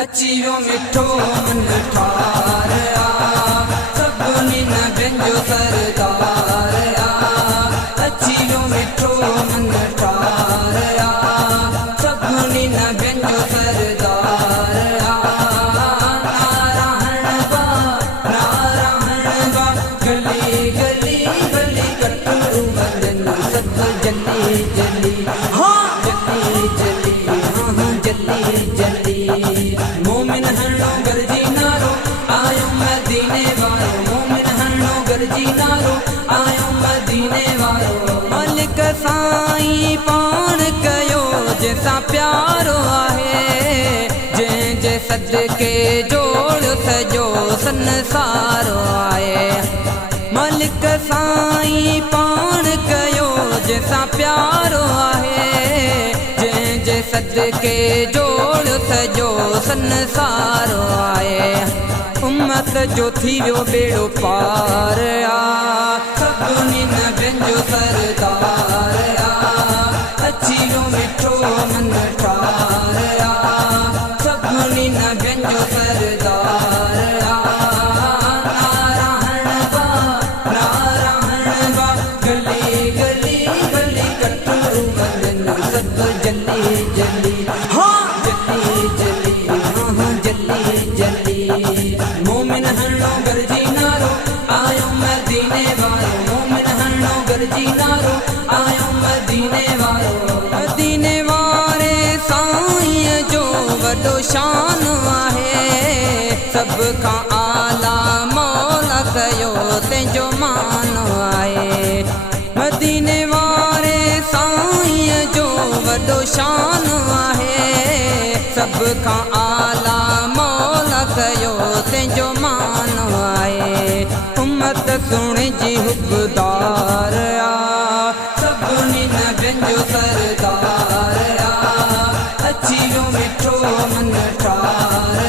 अचियो मिठो मन ठार सभिनी न पंहिंजो सरदार अचियो मिठो मन ठार सभिनी न पंहिंजो सरदार नारायण बा गली गली गली कटरू बदन सब जली जली हाँ जली जली हाँ जली जली मोमिन हणो गरजी नारो आयो मदीने वारो मोमिन हणो गरजी नारो आयो मदीने वारो मालिक साईं पाण कयो जैसा प्यारो आहे जे सदके जोड़ सजो संसारो आहे मालिक साईं पाण कयो जैसा प्यारो आहे जे सदके जोड़ सजो संसारो आए उम्मत जो थी वियो बेड़ो पार सभिनी न पंहिंजो सरदार अची वियो मिठो मन ठार सभिनी न पंहिंजो सरदार नारायण बा गली गली गली कटरू बदन सब जली जली मोमिन हणो गरजी नारो आयो मदीने वारो मोमिन हणो गरजी नारो आयो मदीने वारे साईं जो वॾो शान आहे सब खां आला मौला कयो तंहिंजो मान आहे मदीने वारे साईं जो वॾो शान आहे सब खां आला मौला कयो तंहिंजो मान आहे उम्मत सुण जी हुबदार सभिनी न पंहिंजो सरदार अची वियो मिठो मन ठार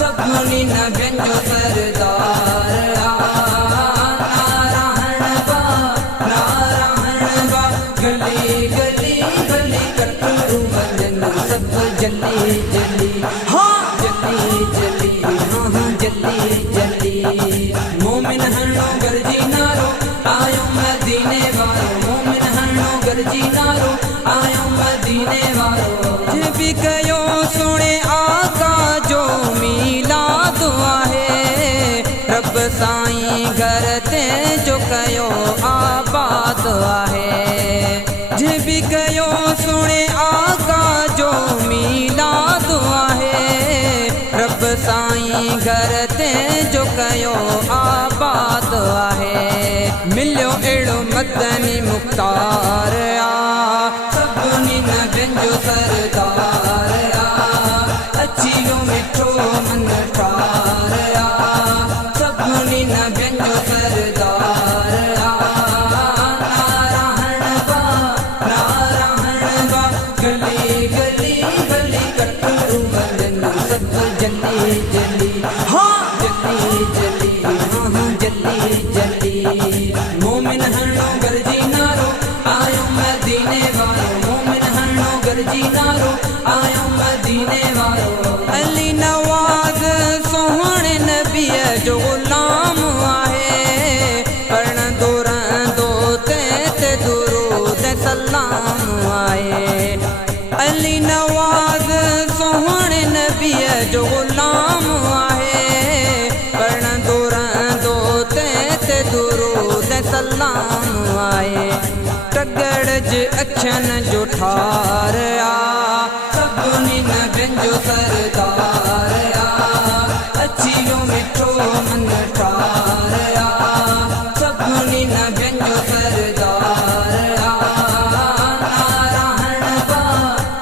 सभिनी न पंहिंजो सरदार नारायण बा गली गली गली कटरू बदन सब जली जली हाँ जली जली हाँ जली जली मोमिन हणो गरजी नारो आयो मदीने वारो मोमिन हणो गरजी नारो आयो मदीने वारो जे भी कयो सुणे आका जो मीलाद आहे रब साईं घर ते जो कयो आबाद आहे जे भी कयो सुणे आका जो मीलाद आहे रब साईं घर ते जो कयो आबाद आहे मिलियो अहिड़ो मदनी मुख्तार सभिनी न पंहिंजो सरदार अची वियो मिठो मन ठार सभिनी न पंहिंजो सरदार नारायण बा गली गली गली कटरू बदन सब जली जली हाँ जली जली हाँ जली जली मोमिन हणो गरजी नारो आयो मदीने वारो मोमिन हणो गरजी नारो आयो मदीने वारो अली नवाज़ सोहणे नबीअ जो ग़ुलाम आहे पढ़ंदो रहंदो ते दुरूद सलाम आहे अली नवाज़ सोहणे नबीअ जो ग़ुलाम आहे पढ़ंदो रहंदो ते दुरूद सलाम आहे टगड़ जे अखियुनि जो ठार सभिनी न पंहिंजो सरदार अची वियो मिठो मन ठार सभिनी न पंहिंजो सरदार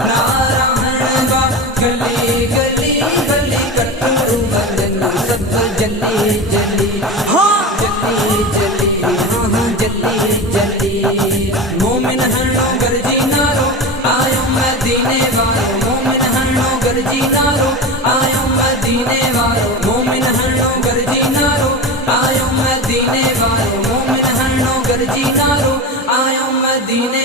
नारायण बा गली गली गली कटरू बदन सब जली जली हाँ जली जली हाँ जली जली मोमिन हणो गरजी नारो आयो मदीने वारो मोमिन हणो गरजी नारो आयो मदीने वारो मोमिन हणो गरजी नारो आयो मदीने वारो मोमिन हणो गरजी नारो आयो मदीने